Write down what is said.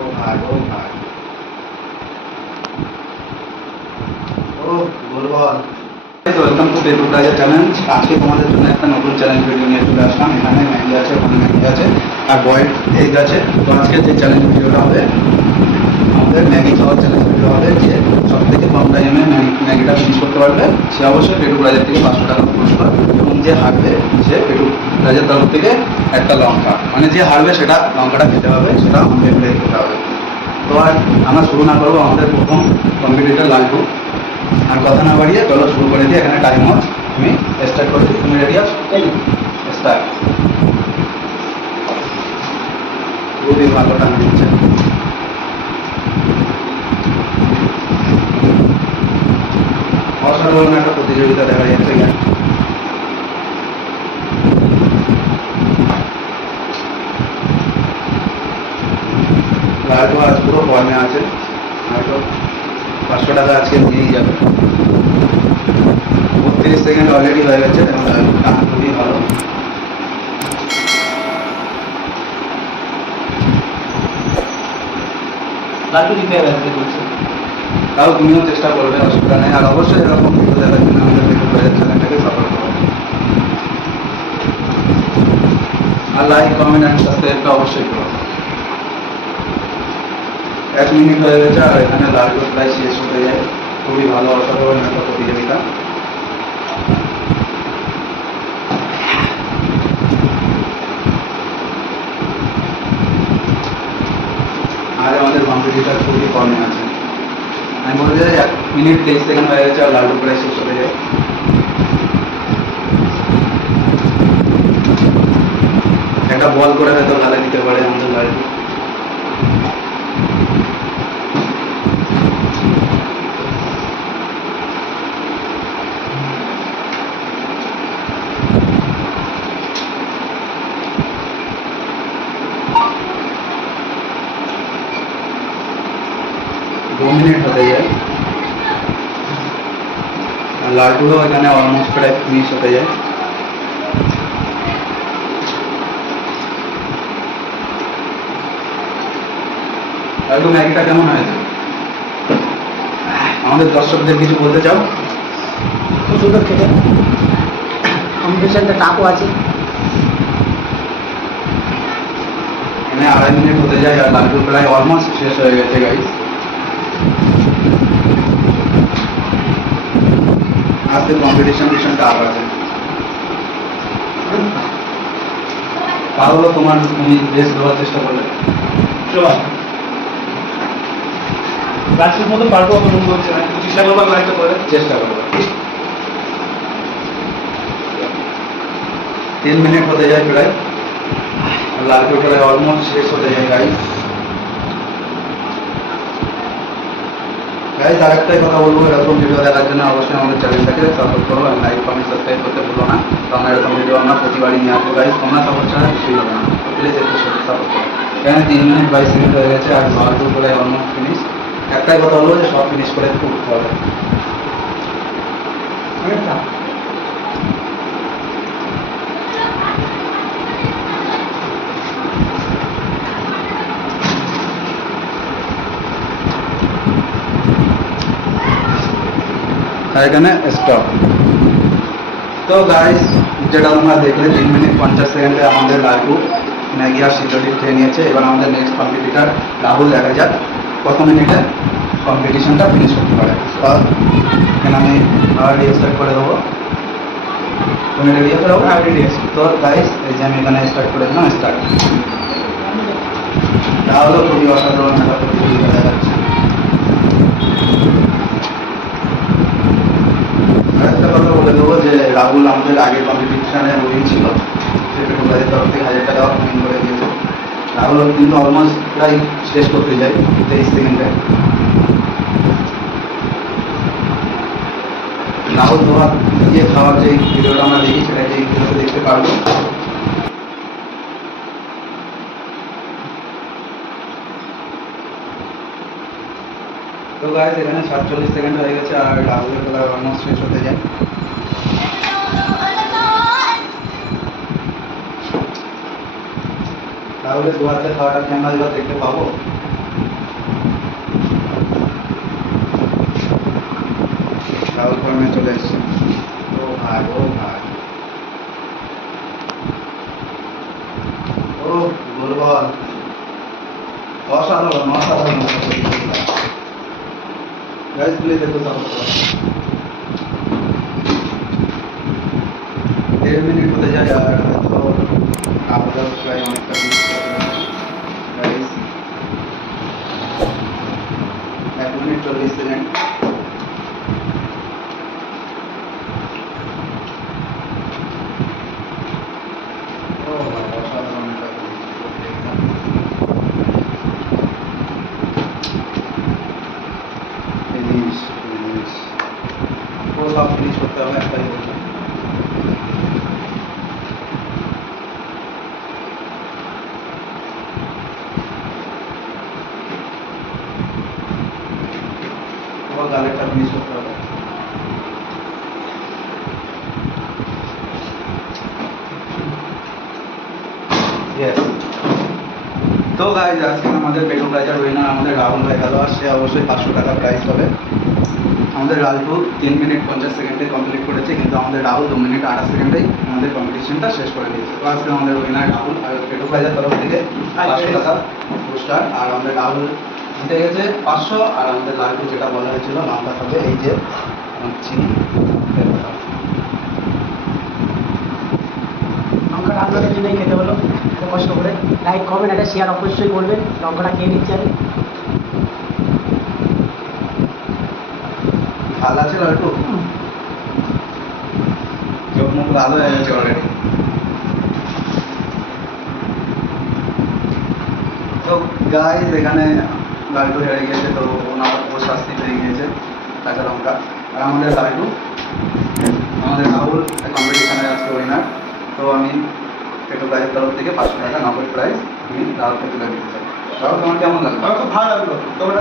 ও ভাই ও ভাই ও বলবো ওয়েলকাম টু পেটু প্লাজা চ্যালেঞ্জ। আজকে তোমাদের জন্য একটা নতুন চ্যালেঞ্জ ভিডিও নিয়ে চলে আসলাম। এখানে ম্যাগি আছে, ওখানে ম্যাগি আছে আর বয়েলড এগ আছে। তো আজকে যে চ্যালেঞ্জ ভিডিওটা হবে আমাদের ম্যাগি খাওয়ার চ্যালেঞ্জ ভিডিও হবে। যে সব থেকে কম টাইমে ম্যাগিটা ফিনিশ করতে পারবে সে অবশ্যই পেটু প্লাজার থেকে 500 টাকা পুরস্কার, এবং যে হারবে সে পেটু প্লাজার তরফ থেকে একটা লঙ্কা, মানে যে হারবে সেটা লঙ্কাটা খেতে হবে, সেটা আমাদের খেতে হবে। তো আর আমরা শুরু না করবো, আমাদের প্রথম কম্পিটিটর লালটু। আর কথা না বাড়িয়ে চলো শুরু করে দিই। এখানে টাইম ওয়াচ আমি স্টার্ট করে দিই। তুমি রেডি আছো? স্টার্ট। খুবই ভালো টাইম দিচ্ছে। অসাধারণ একটা প্রতিযোগিতা দেখা যাচ্ছে এখানে। লালটু আজ পুরো ফর্মে আছে, হয়তো 500 টাকা আজকে নিয়েই যাবে। 32 সেকেন্ড অলরেডি হয়ে গেছে এবং টান খুবই ভালো। লালটু জিতে গেছে বলছে। তাও তুমিও চেষ্টা করবে, অসুবিধা নেই। আর অবশ্যই এরকম ভিডিও দেখার জন্য আমাদের পেটু প্লাজা চ্যানেলটাকে সাপোর্ট করো। আর লাইক, কমেন্ট অ্যান্ড সাবস্ক্রাইবটা অবশ্যই করো। 1 মিনিট হয়ে গেছে আর এখানে লালটু প্রায় শেষ হতে যায়। খুবই ভালো, অসাধারণ একটা প্রতিযোগিতা। আর আমাদের কম্পিটিটার খুবই কমে আছে। আমি বলতে চাই 1 মিনিট 23 সেকেন্ড হয়ে গেছে আর লালটু প্রায় শেষ হতে যায়। একটা বল করে হয়তো গালে দিতে পারে আমাদের লালটু। दो मिनट होते जाए और लालटुरो एखाने अलमोस्ट प्राय फिनिश होते जाए। লালটু ম্যাগিটা কেমন হয়েছে? আমাদের দর্শকদের কিছু বলতে চাও? খুব সুন্দর খেতে, কম্পিটিশনটা টাফও আছে। এখানে 2.5 মিনিট হতে যায় আর লালটু প্রায় অলমোস্ট শেষ হয়ে গেছে গাইস। আজকে কম্পিটিশন ভীষণ টাফ আছে। তাহলে তুমি বেস্ট দেওয়ার চেষ্টা করলে। লাস্টের মতো পারবো অত মনে হচ্ছে না, চেষ্টা করবো কয়েকটা করে। চেষ্টা করবো। 3 মিনিট হতে যায় প্রায়, লালটু প্রায় অলমোস্ট শেষ হতে যায় গাইস। গাইস আর একটাই কথা বলবো, এরকম ভিডিও দেখার জন্য অবশ্যই আমাদের চ্যানেলটাকে সাপোর্ট করো আর লাইক, কমেন্ট, সাবস্ক্রাইব করতে ভুলো না। কারণ এরকম ভিডিও আমরা প্রতিবারই নিয়ে আসবো গাইস। তোমরা সাপোর্ট ছাড়া কিছুই হবে না, প্লিজ একটু সাপোর্ট করো। এখানে 3 মিনিট 22 সেকেন্ড হয়ে গেছে আর লালটু প্রায় অলমোস্ট ফিনিশ। একটাই কথা বলবো যে সব ফিনিশ করে একটু উঠতে হবে। এখানে স্টপ। তো গাইস যেটা তোমরা দেখলে 3 মিনিট 50 সেকেন্ডে আমাদের লালটু ম্যাগি আর সিদ্ধটি খেয়ে নিয়েছে। এবার আমাদের নেক্সট কম্পিটিটার রাহুল, দেখা যাক কত মিনিটে কম্পিটিশনটা ফিনিশ করতে পারে। তো এখানে আমি আবার স্টার্ট করে দেবো। তুমি রেডি আছো? হ্যাঁ, ready আছি। তো গাইস এই যে আমি এখানে স্টার্ট করে দিলাম, স্টার্ট। তাহলে খুবই অসাধারণ একটা প্রতিযোগিতা দেখা যাচ্ছে। আরেকটা কথা বলে দেবো যে রাহুল আমাদের আগের কম্পিটিশনে উইন ছিল, সে পেটুকাজের তরফ থেকে 1000 টাকা উইন করে দিয়েছে। রাহুল কিন্তু অলমোস্ট প্রায় শেষ করতে যায় 23 সেকেন্ডে। রাহুল তোমার যে খাওয়ার যে ভিডিওটা আমরা দেখি সেটা যে ভিডিওতে দেখতে পারবো। তো গাইস এখানে 47 সেকেন্ড হয়ে গেছে আর রাহুলের বেলা অলমোস্ট শেষ হতে যায়। তাহলে দু হাতে খাওয়াটা কি আমরা এবার দেখতে পাবো? রাহুল ফর্মে চলে এসছে। ও ভাই, ও ভাই, ও দুর্বল, অসাধারণ অসাধারণ। গাইজ প্লিজ একটু সাপোর্ট করো। 1.5 মিনিট হতে যায় আর হয়তো আপনারা প্রায় অনেকটা মিস করে গাইজ। 1 minute 40 second. ও ভাই, অসাধারণ একটা ফিনিশ ফিনিশ। ও সব ফিনিশ করতে হবে একটাই বলছে। ও গালেরটা ফিনিশ করতে হবে। Yes. তো গাইজ আজকে আমাদের পেটু প্রাইজার উইনার আমাদের রাহুল ভাই গেল, আর সে অবশ্যই 500 টাকা প্রাইজ পাবে। আমাদের লালটু 3 মিনিট 50 সেকেন্ডে কমপ্লিট করেছে, কিন্তু আমাদের রাহুল 2 মিনিট 28 সেকেন্ডেই আমাদের কম্পিটিশনটা শেষ করে দিয়েছে। তো আজকে আমাদের উইনার রাহুল, আর পেটু প্রাইজার তরফ থেকে 500 টাকা পুরস্কার। আর আমাদের রাহুল জিতে গেছে 500, আর আমাদের লালটু যেটা বলা হয়েছিল লঙ্কা খাবে, এই যে চিনি লঙ্কাটা আপনাদের জন্যই খেতে হলো, এত কষ্ট করে। লাইক কমেন্ট একটা শেয়ার অবশ্যই করবেন। লঙ্কাটা খেয়ে নিচ্ছি আমি। ভালো আছে লালটু, চোখ মুখ ভালো হয়ে গেছে অলরেডি। তো গাইজ এখানে লালটু হেরে গিয়েছে, তো ওনার উপর শাস্তি পেয়ে গিয়েছে কাঁচা লঙ্কা। আর আমাদের লালটু, আমাদের রাহুল কম্পিটিশনের আজকে উইনার। তো আমি পেটু প্রাইজের তরফ থেকে 500 টাকা নগদ প্রাইজ আমি রাহুলকে তুলে দিতে চাই। রাহুল, তোমার কেমন লাগলো? আমার খুব ভালো লাগলো তোমরা